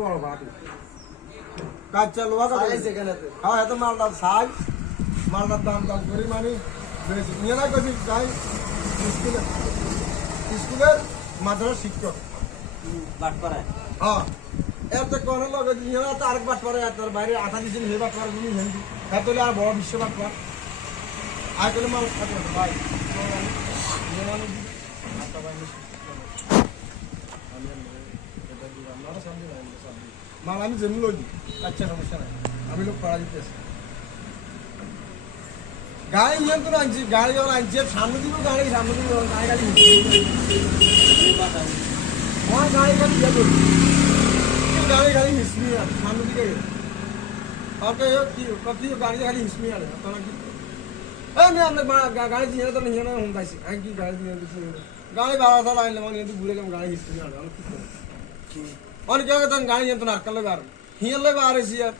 বড় বাটি কাঁচা লোহা কাটা সেখানে হ্যাঁ এত মালদার সাইজ মালদার দাম করি মানে বেশি নিয়ে না করি যাই স্কুলের মাদ্রাসা শিক্ষক বাট করায় হ্যাঁ এত কোনো লগে নিয়ে না তো আরেক বাট করে তার বাইরে আঠা দিয়েছেন হে বাট করে তুমি হেন্দি এত আর বড় বিশ্ব বাট কর আর কোনো মানুষ থাকে না ভাই মাল আমি জেনে লই আচ্ছা সমস্যা নাই আমি লোক পড়া দিতেছি গাড়ি নিয়ন্ত্রণ আনছি গাড়ি যখন আনছি সামনে দিব গাড়ি গাড়ি আমার গাড়ি গাড়ি গাড়ি হিসমি আছে সামনে দিকে ওকে কি গাড়ি গাড়ি হিসমি আছে তোরা কি আমি আপনার গাড়ি দিয়ে তো নিয়ে না হুমকাইছি আমি কি গাড়ি দিয়ে দিচ্ছি গাড়ি বাড়া সাল আইলে মানে কিন্তু ঘুরে গেলাম গাড়ি হিসমি আছে আমি কি করব অনেক জায়গায় তখন গাড়ি নিয়ন্ত্রণ আটকালে বার হিয়ালে বার এসি আর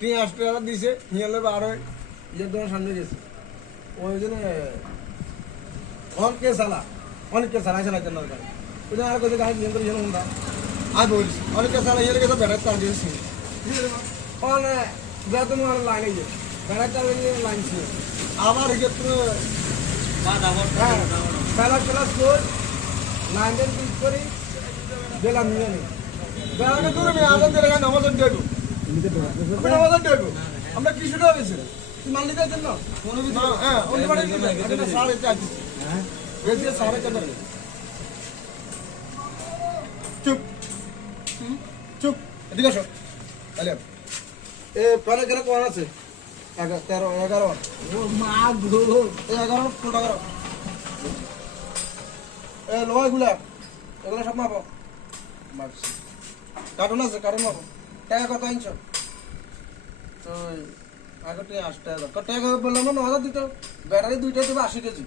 3 টাকা দিছে হিয়ালে বার হয় ইয়ের দোকান সামনে গেছে ওই জন্য অনেকে চালাই চালাইতেন না গাড়ি ওই জন্য আর কোথাও গাড়ি নিয়ন্ত্রণ হিয়ালে হুমকা আমি বলছি অনেকে চালাই হিয়ালে গেছে বেড়াতে তার দিয়েছি অনেক বেতন লাইনে গিয়ে বেড়াতে লাইন ছিল আবার ক্ষেত্রে হ্যাঁ ক্লাস করে লাইন ঠিক করি দিলাম নিয়ে নি বেড়াতে দূরে মেয়ে আদান দিলে নামাজ দেবো নামাজ দেবো আমরা কিছুটা হয়েছে তুই মানলি যাচ্ছেন না হ্যাঁ অন্য বাড়ি সাড়ে চার বেশি সাড়ে চার চুপ চুপ এদিকে আসো তাহলে এ পরে কেন কোন আছে 13 11 ও মা গো 11 ফুট 11 এ লোহা গুলা এগুলো সব মাপো মাপছি কার্টুন আছে কার্টুন মাপো টাকা কত ইঞ্চ তো আগতে 8 টাকা কত টাকা বললাম না 9000 দিতে ব্যাটারি দুইটা দেবে 80 কেজি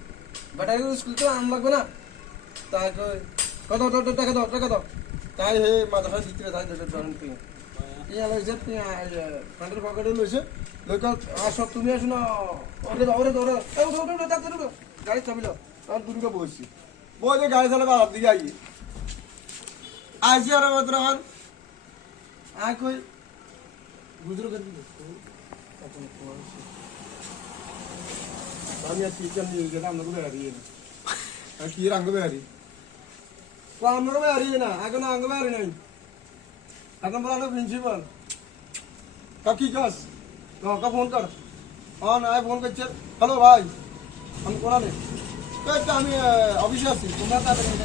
ব্যাটারি স্কুল তো আন লাগবে না তাই কত টাকা দাও তাই হে মাদ্রাসা ভিতরে তাই দেবে ধরেন কি ইয়া লইছে পান্ডের পকেটে লইছে লোক আসো তুমি আসো না ওরে গাড়ি চাবিল তখন দুটো বসছি বসে গাড়ি চালাবে আর দিকে আইসি আর মাত্র আয় কই গুজরো করে দিল আমি আর টিচার নিয়ে গেলাম আমরা করে হারিয়ে আর কি রঙ বেহারি আমরা বেহারি না এখন আঙ্গ বেহারি নাই এখন বলা প্রিন্সিপাল কি কাজ কা ফোন কর হ্যাঁ না ফোন করছে হ্যালো ভাই আমি কোনা নেই আমি অফিসে আছি তোমরা তাড়াতাড়ি